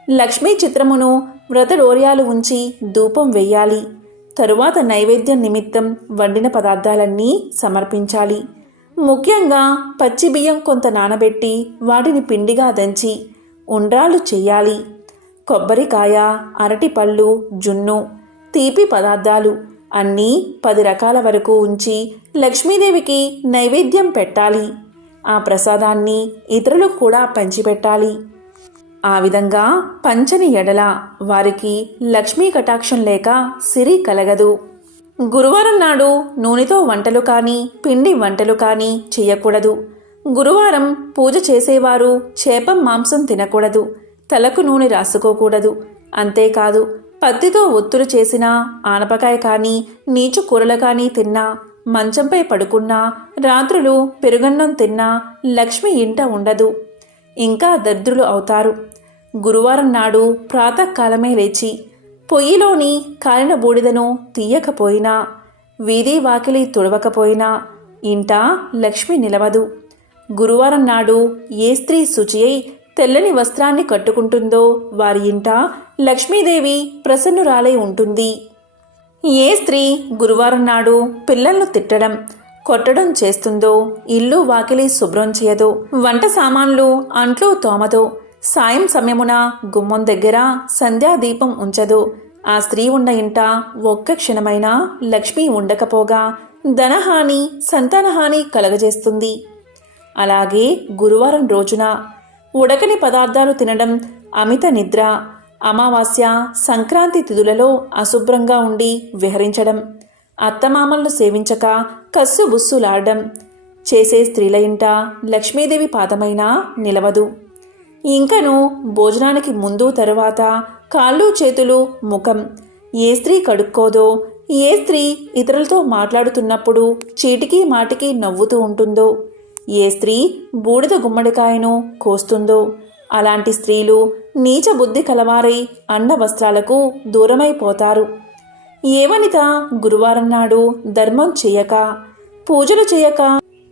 లక్ష్మీ చిత్రమును వ్రతడోర్యాలు ఉంచి ధూపం వేయాలి. తరువాత నైవేద్యం నిమిత్తం వండిన పదార్థాలన్నీ సమర్పించాలి. ముఖ్యంగా పచ్చి బియ్యం కొంత నానబెట్టి వాటిని పిండిగా దంచి ఉండ్రాళ్ళు చెయ్యాలి. కొబ్బరికాయ, అరటిపళ్ళు, జున్ను, తీపి పదార్థాలు అన్నీ 10 రకాల వరకు ఉంచి లక్ష్మీదేవికి నైవేద్యం పెట్టాలి. ఆ ప్రసాదాన్ని ఇతరులకు కూడా పంచిపెట్టాలి. ఆ విధంగా పంచని ఎడల వారికి లక్ష్మీ కటాక్షం లేక సిరి కలగదు. గురువారం నాడు నూనెతో వంటలు కానీ పిండి వంటలు కానీ చేయకూడదు. గురువారం పూజ చేసేవారు చేపం మాంసం తినకూడదు. తలకు నూనె రాసుకోకూడదు. అంతేకాదు, పత్తితో ఒత్తులు చేసిన ఆనపకాయ కానీ నీచు కూరలు కానీ తిన్నా, మంచంపై పడుకున్నా, రాత్రులు పెరుగన్నం తిన్నా లక్ష్మి ఇంట ఉండదు. ఇంకా దరిద్రులు అవుతారు. గురువారం నాడు ప్రాతకాలమే లేచి పొయ్యిలోని కాలిన బూడిదను తీయకపోయినా, వీధి వాకిలి తుడవకపోయినా ఇంట లక్ష్మి నిలవదు. గురువారం నాడు ఏ స్త్రీ శుచి అయి తెల్లని వస్త్రాన్ని కట్టుకుంటుందో వారి ఇంట లక్ష్మీదేవి ప్రసన్నురాలై ఉంటుంది. ఏ స్త్రీ గురువారం నాడు పిల్లలను తిట్టడం కొట్టడం చేస్తుందో, ఇల్లు వాకిలి శుభ్రం చేయదో, వంట సామాన్లు అంట్లు తోమదో, సాయం సమయమున గుమ్మం దగ్గర సంధ్యాదీపం ఉంచదో, ఆ స్త్రీ ఉన్న ఇంట ఒక్క క్షణమైనా లక్ష్మి ఉండకపోగా ధనహాని సంతానహాని కలగజేస్తుంది. అలాగే గురువారం రోజున ఉడకని పదార్థాలు తినడం, అమిత నిద్ర, అమావాస్య సంక్రాంతి తిథులలో అశుభ్రంగా ఉండి విహరించడం, అత్తమామలను సేవించక కస్సుబుస్సులాడడం చేసే స్త్రీల ఇంట లక్ష్మీదేవి పాదమైనా నిలవదు. ఇంకను భోజనానికి ముందు తరువాత కాళ్ళు చేతులు ముఖం ఏ స్త్రీ కడుక్కోదో, ఏ స్త్రీ ఇతరులతో మాట్లాడుతున్నప్పుడు చీటికి మాటికి నవ్వుతూ ఉంటుందో, ఏ స్త్రీ బూడిద గుమ్మడికాయను కోస్తుందో, అలాంటి స్త్రీలు నీచ బుద్ధి కలవారై అన్న వస్త్రాలకు దూరమైపోతారు. ఏ వనిత గురువారం నాడు ధర్మం చేయక, పూజలు చేయక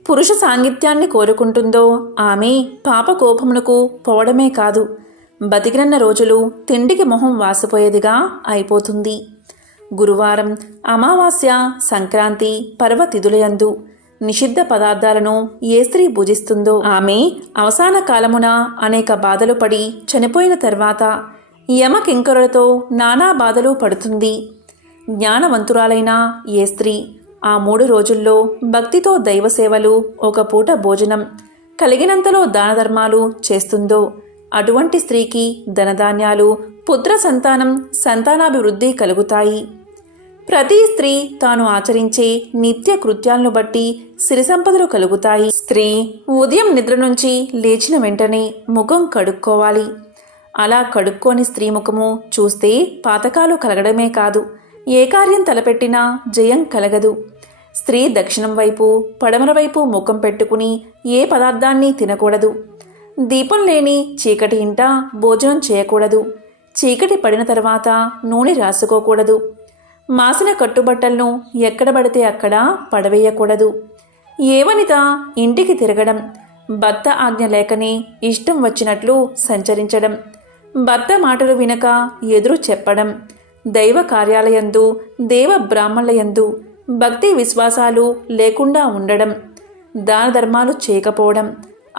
పురుష సాంగిత్యాన్ని కోరుకుంటుందో ఆమె పాపకోపమునకు పోవడమే కాదు, బతికినన్న రోజులు తిండికి మొహం వాసిపోయేదిగా అయిపోతుంది. గురువారం, అమావాస్య, సంక్రాంతి పర్వతిథులయందు నిషిద్ధ పదార్థాలను ఏ స్త్రీ భుజిస్తుందో ఆమె అవసాన కాలమున అనేక బాధలు పడి చనిపోయిన తర్వాత యమకింకరులతో నానా బాధలు పడుతుంది. జ్ఞానవంతురాలైన ఏ స్త్రీ ఆ 3 రోజుల్లో భక్తితో దైవసేవలు, ఒక పూట భోజనం, కలిగినంతలో దానధర్మాలు చేస్తుందో అటువంటి స్త్రీకి ధనధాన్యాలు, పుత్ర సంతానం, సంతానాభివృద్ధి కలుగుతాయి. ప్రతి స్త్రీ తాను ఆచరించే నిత్య కృత్యాలను బట్టి సిరి సంపదలు కలుగుతాయి. స్త్రీ ఉదయం నిద్ర నుంచి లేచిన వెంటనే ముఖం కడుక్కోవాలి. అలా కడుక్కోని స్త్రీ ముఖము చూస్తే పాతకాలు కలగడమే కాదు, ఏ కార్యం తలపెట్టినా జయం కలగదు. స్త్రీ దక్షిణం వైపు, పడమర వైపు ముఖం పెట్టుకుని ఏ పదార్థాన్ని తినకూడదు. దీపం లేని చీకటి ఇంట భోజనం చేయకూడదు. చీకటి పడిన తర్వాత నూనె రాసుకోకూడదు. మాసిన కట్టుబట్టలను ఎక్కడ పడితే అక్కడ పడవేయకూడదు. ఏ వనిత ఇంటికి తిరగడం, భర్త ఆజ్ఞ లేకనే ఇష్టం వచ్చినట్లు సంచరించడం, భర్త మాటలు వినక ఎదురు చెప్పడం, దైవ కార్యాలయందు, దేవ బ్రాహ్మణులయందు భక్తి విశ్వాసాలు లేకుండా ఉండడం, దాన ధర్మాలు చేయకపోవడం,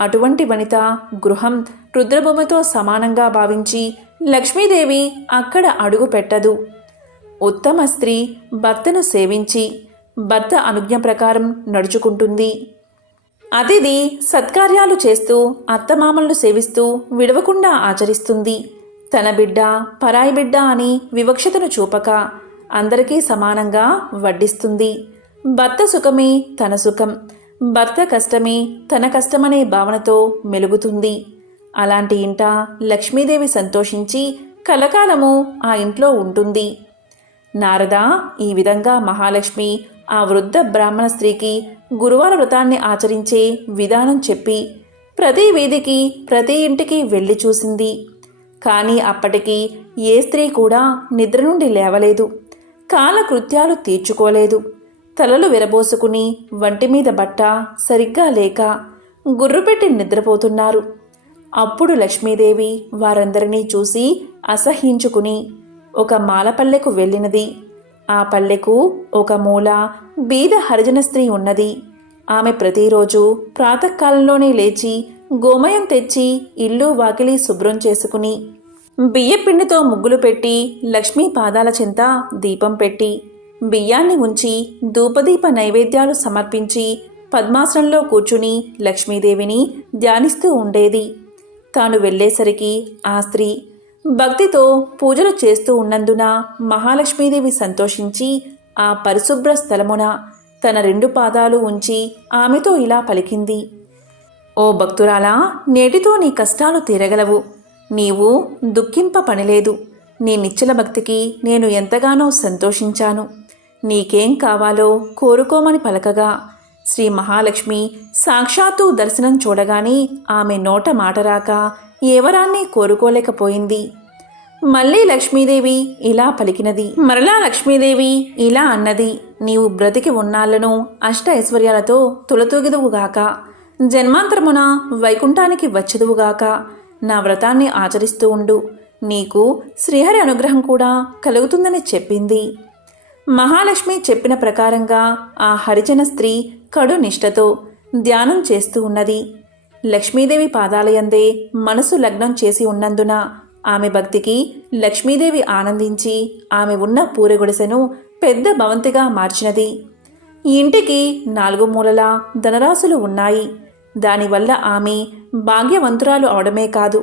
అటువంటి వనిత గృహం రుద్రభూమితో సమానంగా భావించి లక్ష్మీదేవి అక్కడ అడుగు పెట్టదు. ఉత్తమ స్త్రీ భర్తను సేవించి భర్త అనుజ్ఞ ప్రకారం నడుచుకుంటుంది. అతిథి సత్కార్యాలు చేస్తూ అత్తమామలను సేవిస్తూ విడవకుండా ఆచరిస్తుంది. తన బిడ్డ పరాయి బిడ్డ అని వివక్షతను చూపక అందరికీ సమానంగా వడ్డిస్తుంది. భర్త సుఖమే తన సుఖం, భర్త కష్టమే తన కష్టమనే భావనతో మెలుగుతుంది. అలాంటి ఇంట లక్ష్మీదేవి సంతోషించి కలకాలము ఆ ఇంట్లో ఉంటుంది. నారద ఈ విధంగా మహాలక్ష్మి ఆ వృద్ధ బ్రాహ్మణ స్త్రీకి గురువార వ్రతాన్ని ఆచరించే విధానం చెప్పి ప్రతి వీధికి, ప్రతి ఇంటికి వెళ్ళి చూసింది. కానీ అప్పటికి ఏ స్త్రీ కూడా నిద్ర నుండి లేవలేదు, కాలకృత్యాలు తీర్చుకోలేదు. తలలు విరబోసుకుని వంటి మీద బట్ట సరిగ్గా లేక గుర్రుపెట్టి నిద్రపోతున్నారు. అప్పుడు లక్ష్మీదేవి వారందరినీ చూసి అసహ్యించుకుని ఒక మాలపల్లెకు వెళ్ళినది. ఆ పల్లెకు ఒక మూల బీద హరిజన స్త్రీ ఉన్నది. ఆమె ప్రతిరోజు ప్రాతకాలంలోనే లేచి గోమయం తెచ్చి ఇల్లు వాకిలి శుభ్రం చేసుకుని బియ్యపిండితో ముగ్గులు పెట్టి లక్ష్మీ పాదాల చెంత దీపం పెట్టి బియ్యాన్ని ఉంచి ధూపదీప నైవేద్యాలు సమర్పించి పద్మాసనంలో కూర్చుని లక్ష్మీదేవిని ధ్యానిస్తూ ఉండేది. తాను వెళ్ళేసరికి ఆ స్త్రీ భక్తితో పూజలు చేస్తూ ఉన్నందున మహాలక్ష్మీదేవి సంతోషించి ఆ పరిశుభ్ర స్థలమున తన 2 పాదాలు ఉంచి ఆమెతో ఇలా పలికింది. ఓ భక్తురాలా, నేటితో నీ కష్టాలు తీరగలవు. నీవు దుఃఖింప పనిలేదు. నీ నిశ్చల భక్తికి నేను ఎంతగానో సంతోషించాను. నీకేం కావాలో కోరుకోమని పలకగా శ్రీ మహాలక్ష్మి సాక్షాత్తు దర్శనం చూడగానే ఆమె నోట మాట రాక ఏ వరాన్ని కోరుకోలేకపోయింది. మళ్ళీ లక్ష్మీదేవి ఇలా పలికినది. మరలా లక్ష్మీదేవి ఇలా అన్నది. నీవు బ్రతికి ఉన్నాళ్లను అష్ట ఐశ్వర్యాలతో తులతూగిదువుగాక, జన్మాంతరమున వైకుంఠానికి వచ్చదువుగాక. నా వ్రతాన్ని ఆచరిస్తూ ఉండు, నీకు శ్రీహరి అనుగ్రహం కూడా కలుగుతుందని చెప్పింది. మహాలక్ష్మి చెప్పిన ప్రకారంగా ఆ హరిజన స్త్రీ కడు నిష్ఠతో ధ్యానం చేస్తూ ఉన్నది. లక్ష్మీదేవి పాదాలయందే మనసు లగ్నం చేసి ఉన్నందున ఆమె భక్తికి లక్ష్మీదేవి ఆనందించి ఆమె ఉన్న పూరెగుడిసెను పెద్ద భవంతిగా మార్చినది. ఈ ఇంటికి 4 మూలలా ధనరాశులు ఉన్నాయి. దానివల్ల ఆమె భాగ్యవంతురాలు అవడమే కాదు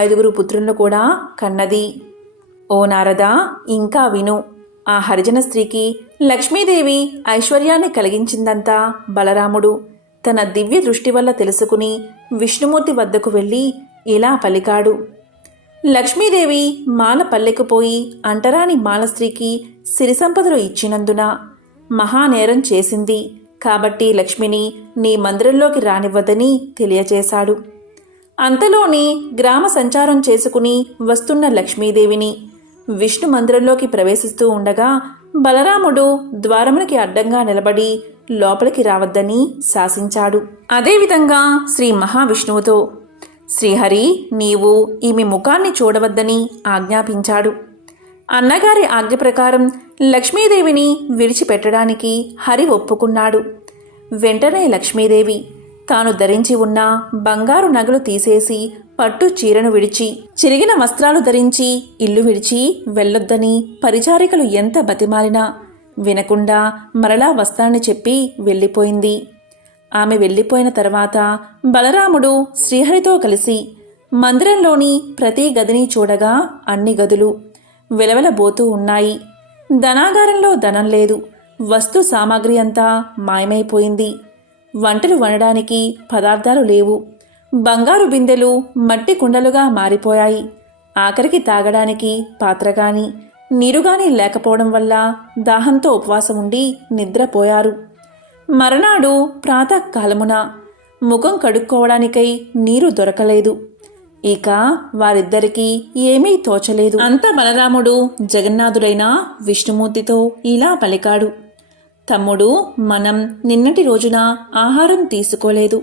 5 పుత్రులను కూడా కన్నది. ఓ నారదా, ఇంకా విను. ఆ హరిజన స్త్రీకి లక్ష్మీదేవి ఐశ్వర్యాన్ని కలిగించిందంతా బలరాముడు తన దివ్య దృష్టి వల్ల తెలుసుకుని విష్ణుమూర్తి వద్దకు వెళ్ళి ఇలా పలికాడు. లక్ష్మీదేవి మాల పల్లెకుపోయి అంటరాని మాల స్త్రీకి సిరి సంపదలు ఇచ్చినందున మహానేరం చేసింది కాబట్టి లక్ష్మిని నీ మందిరంలోకి రానివ్వదని తెలియచేశాడు. అంతలోని గ్రామ సంచారం చేసుకుని వస్తున్న లక్ష్మీదేవిని విష్ణు మందిరంలోకి ప్రవేశిస్తూ ఉండగా బలరాముడు ద్వారమునికి అడ్డంగా నిలబడి లోపలికి రావద్దని శాసించాడు. అదేవిధంగా శ్రీ మహావిష్ణువుతో శ్రీహరి నీవు ఈమె ముఖాన్ని చూడవద్దని ఆజ్ఞాపించాడు. అన్నగారి ఆజ్ఞ ప్రకారం లక్ష్మీదేవిని విడిచిపెట్టడానికి హరి ఒప్పుకున్నాడు. వెంటనే లక్ష్మీదేవి తాను ధరించి ఉన్న బంగారు నగలు తీసేసి పట్టు చీరను విడిచి చిరిగిన వస్త్రాలు ధరించి ఇల్లు విడిచి వెళ్ళొద్దని పరిచారికలు ఎంత బతిమాలినా వినకుండా మరలా వస్తానని చెప్పి వెళ్ళిపోయింది. ఆమె వెళ్ళిపోయిన తర్వాత బలరాముడు శ్రీహరితో కలిసి మందిరంలోని ప్రతి గదిని చూడగా అన్ని గదులు వెలవెలబోతూ ఉన్నాయి. ధనాగారంలో ధనం లేదు. వస్తు సామాగ్రి అంతా మాయమైపోయింది. వంటలు వండడానికి పదార్థాలు లేవు. బంగారు బిందెలు మట్టి కుండలుగా మారిపోయాయి. ఆఖరికి తాగడానికి పాత్రగాని నీరుగాని లేకపోవడం వల్ల దాహంతో ఉపవాసం ఉండి నిద్రపోయారు. మరునాడు ప్రాతకాలమున ముఖం కడుక్కోవడానికై నీరు దొరకలేదు. ఇక వారిద్దరికీ ఏమీ తోచలేదు. అంత బలరాముడు జగన్నాథుడైన విష్ణుమూర్తితో ఇలా పలికాడు. తమ్ముడు, మనం నిన్నటి రోజున ఆహారం తీసుకోలేదు.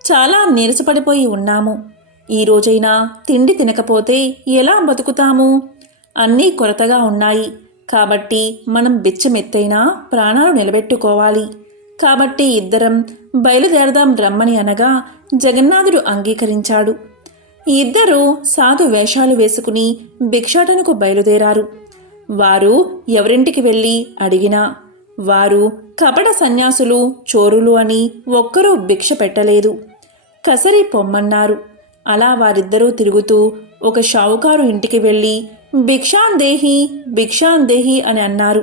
చాలా నీరసపడిపోయి ఉన్నాము. ఈ రోజైనా తిండి తినకపోతే ఎలా బతుకుతాము? అన్నీ కొరతగా ఉన్నాయి. కాబట్టి మనం బిచ్చమెత్తైనా ప్రాణాలు నిలబెట్టుకోవాలి. కాబట్టి ఇద్దరం బయలుదేరదాం రమ్మని అనగా జగన్నాథుడు అంగీకరించాడు. ఇద్దరూ సాధు వేషాలు వేసుకుని భిక్షాటనకు బయలుదేరారు. వారు ఎవరింటికి వెళ్ళి అడిగినా వారు కపట సన్యాసులు, చోరులు అని ఒక్కరూ భిక్ష పెట్టలేదు. కసరి పొమ్మన్నారు. అలా వారిద్దరూ తిరుగుతూ ఒక షావుకారు ఇంటికి వెళ్ళి భిక్షాందేహి భిక్షాందేహి అని అన్నారు.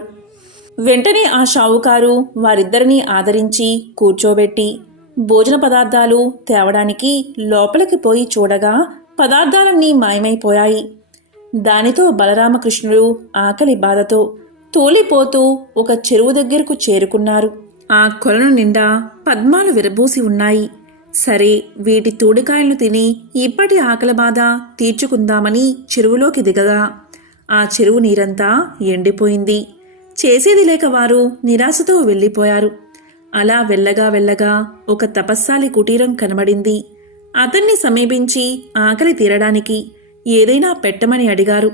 వెంటనే ఆ షావుకారు వారిద్దరినీ ఆదరించి కూర్చోబెట్టి భోజన పదార్థాలు తేవడానికి లోపలికి పోయి చూడగా పదార్థాలన్నీ మాయమైపోయాయి. దానితో బలరామకృష్ణుడు ఆకలి బాధతో తూలిపోతూ ఒక చెరువు దగ్గరకు చేరుకున్నారు. ఆ కొలను నిండా పద్మాలు విరబూసి ఉన్నాయి. సరే, వీటి తూడికాయలను తిని ఇప్పటి ఆకలి బాధ తీర్చుకుందామని చెరువులోకి దిగగా ఆ చెరువు నీరంతా ఎండిపోయింది. చేసేది లేక వారు నిరాశతో వెళ్ళిపోయారు. అలా వెళ్ళగా ఒక తపస్సాలి కుటీరం కనబడింది. అతన్ని సమీపించి ఆకలి తీరడానికి ఏదైనా పెట్టమని అడిగారు.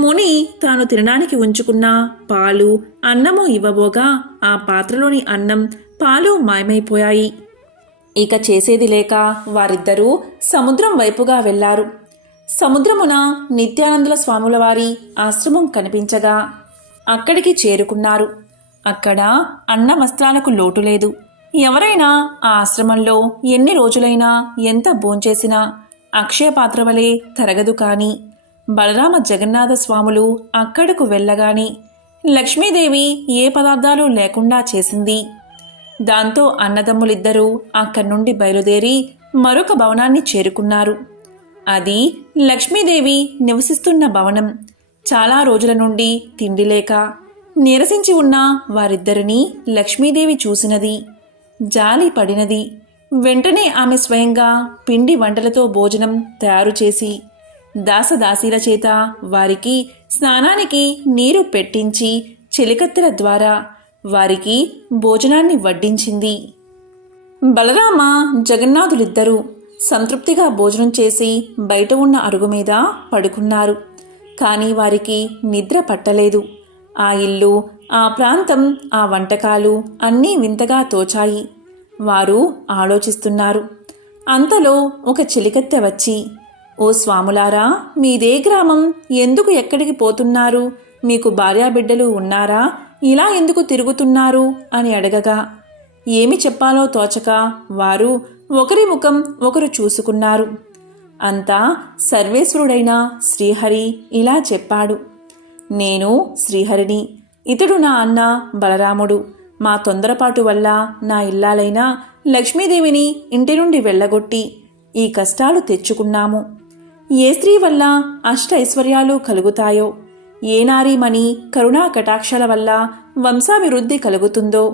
ముని తాను తినడానికి ఉంచుకున్న పాలు, అన్నము ఇవ్వబోగా ఆ పాత్రలోని అన్నం, పాలు మాయమైపోయాయి. ఇక చేసేది లేక వారిద్దరూ సముద్రం వైపుగా వెళ్లారు. సముద్రమున నిత్యానందుల స్వాముల వారి ఆశ్రమం కనిపించగా అక్కడికి చేరుకున్నారు. అక్కడ అన్న వస్త్రాలకు లోటు లేదు. ఎవరైనా ఆ ఆశ్రమంలో ఎన్ని రోజులైనా ఎంత భోంచేసినా అక్షయపాత్ర వలె తరగదు. కాని బలరామ జగన్నాథ స్వాములు అక్కడకు వెళ్ళగానే లక్ష్మీదేవి ఏ పదార్థాలు లేకుండా చేసింది. దాంతో అన్నదమ్ములిద్దరూ అక్కడి నుండి బయలుదేరి మరొక భవనాన్ని చేరుకున్నారు. అది లక్ష్మీదేవి నివసిస్తున్న భవనం. చాలా రోజుల నుండి తిండి లేక నీరసించి ఉన్న వారిద్దరినీ లక్ష్మీదేవి చూసినది, జాలి పడినది. వెంటనే ఆమె స్వయంగా పిండి వంటలతో భోజనం తయారు చేసి దాసదాసీల చేత వారికి స్నానానికి నీరు పెట్టించి చెలికత్తెల ద్వారా వారికి భోజనాన్ని వడ్డించింది. బలరామ జగన్నాథులిద్దరూ సంతృప్తిగా భోజనం చేసి బయట ఉన్న అరుగు మీద పడుకున్నారు. కానీ వారికి నిద్ర పట్టలేదు. ఆ ఇల్లు, ఆ ప్రాంతం, ఆ వంటకాలు అన్నీ వింతగా తోచాయి. వారు ఆలోచిస్తున్నారు. అంతలో ఒక చిలికత్తె వచ్చి, ఓ స్వాములారా, మీదే గ్రామం, ఎందుకు ఎక్కడికి పోతున్నారు? మీకు భార్యాబిడ్డలు ఉన్నారా? ఇలా ఎందుకు తిరుగుతున్నారు అని అడగగా ఏమి చెప్పాలో తోచక వారు ఒకరి ముఖం ఒకరు చూసుకున్నారు. అంతా సర్వేశ్వరుడైన శ్రీహరి ఇలా చెప్పాడు, నేను శ్రీహరిని, ఇతడు నా అన్న బలరాముడు. మా తొందరపాటు వల్ల నా ఇల్లాలైన లక్ష్మీదేవిని ఇంటి నుండి వెళ్ళగొట్టి ఈ కష్టాలు తెచ్చుకున్నాము. ఏ స్త్రీ వల్ల అష్ట ఐశ్వర్యాలు కలుగుతాయో, ఏ నారీమణి కరుణా కటాక్షాల వల్ల వంశాభివృద్ధి కలుగుతుందో,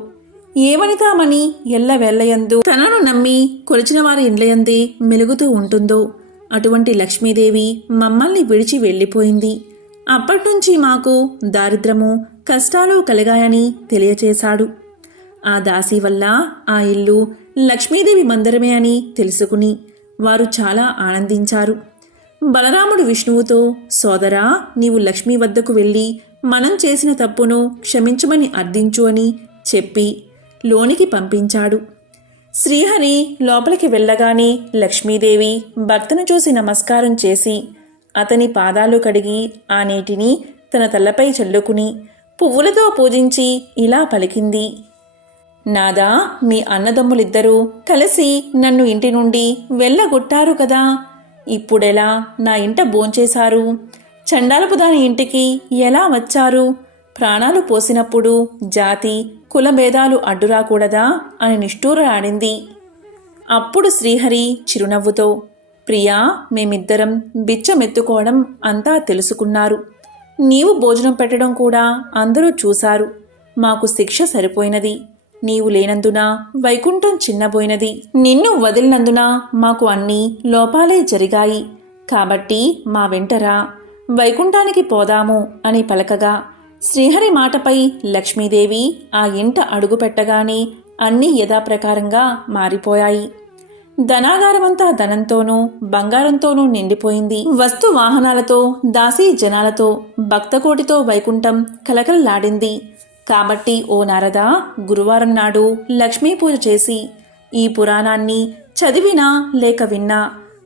ఏ వనితామణి ఎల్లవేళ్లయందు తనను నమ్మి కొలిచిన వారి ఇండ్లయందే మెలుగుతూ ఉంటుందో అటువంటి లక్ష్మీదేవి మమ్మల్ని విడిచి వెళ్ళిపోయింది. అప్పట్నుంచి మాకు దారిద్రము కష్టాలు కలిగాయని తెలియచేశాడు. ఆ దాసి వల్ల ఆ ఇల్లు లక్ష్మీదేవి మందిరమే అని తెలుసుకుని వారు చాలా ఆనందించారు. బలరాముడు విష్ణువుతో, సోదరా, నీవు లక్ష్మీ వద్దకు వెళ్ళి మనం చేసిన తప్పును క్షమించమని అర్థించు అని చెప్పి లోనికి పంపించాడు. శ్రీహరి లోపలికి వెళ్ళగానే లక్ష్మీదేవి భర్తను చూసి నమస్కారం చేసి అతని పాదాలు కడిగి ఆ నీటిని తన తలపై చల్లుకుని పువ్వులతో పూజించి ఇలా పలికింది, నాదా, మీ అన్నదమ్ములిద్దరూ కలిసి నన్ను ఇంటి నుండి వెళ్ళగొట్టారు కదా, ఇప్పుడెలా నా ఇంట భోంచేశారు? చండాలపు దాని ఇంటికి ఎలా వచ్చారు? ప్రాణాలు పోసినప్పుడు జాతి కులభేదాలు అడ్డురాకూడదా అని నిష్ఠూరాడింది. అప్పుడు శ్రీహరి చిరునవ్వుతో, ప్రియా, మేమిద్దరం బిచ్చమెత్తుకోవడం అంతా తెలుసుకున్నారు. నీవు భోజనం పెట్టడం కూడా అందరూ చూశారు. మాకు శిక్ష సరిపోయినది. నీవు లేనందున వైకుంఠం చిన్నబోయినది. నిన్ను వదిలినందున మాకు అన్నీ లోపాలే జరిగాయి. కాబట్టి మా వెంటరా, వైకుంఠానికి పోదాము అని పలకగా శ్రీహరి మాటపై లక్ష్మీదేవి ఆ ఇంట అడుగుపెట్టగానే అన్నీ యథాప్రకారంగా మారిపోయాయి. ధనాగారమంతా ధనంతోనూ బంగారంతోనూ నిండిపోయింది. వస్తు వాహనాలతో, దాసీ జనాలతో, భక్తకోటితో వైకుంఠం కలకలలాడింది. కాబట్టి ఓ నారద, గురువారం నాడు లక్ష్మీ పూజ చేసి ఈ పురాణాన్ని చదివినా లేక విన్నా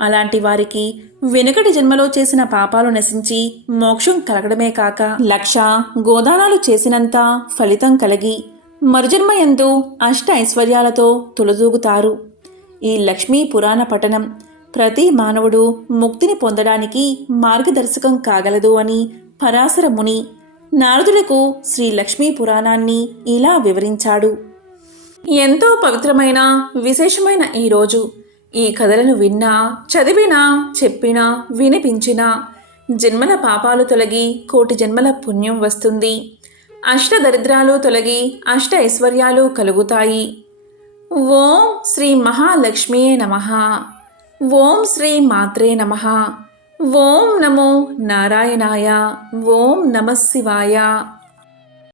అలాంటి వారికి వెనుకటి జన్మలో చేసిన పాపాలు నశించి మోక్షం కలగడమే కాక 1,00,000 గోదానాలు చేసినంత ఫలితం కలిగి మరుజన్మయందు అష్ట ఐశ్వర్యాలతో తులదూగుతారు. ఈ లక్ష్మీ పురాణ పఠనం ప్రతి మానవుడు ముక్తిని పొందడానికి మార్గదర్శకం కాగలదు అని పరాశర ముని నారదులకు శ్రీ లక్ష్మీ పురాణాన్ని ఇలా వివరించాడు. ఎంతో పవిత్రమైన విశేషమైన ఈరోజు ఈ కథలను విన్నా, చదివినా, చెప్పినా, వినిపించినా జన్మల పాపాలు తొలగి కోటి జన్మల పుణ్యం వస్తుంది. అష్ట దరిద్రాలు తొలగి అష్ట ఐశ్వర్యాలు కలుగుతాయి. ఓం శ్రీ మహాలక్ష్మియే నమః. ఓం శ్రీ మాత్రే నమః. ఓం నమో నారాయణాయ. ఓం నమః శివాయ.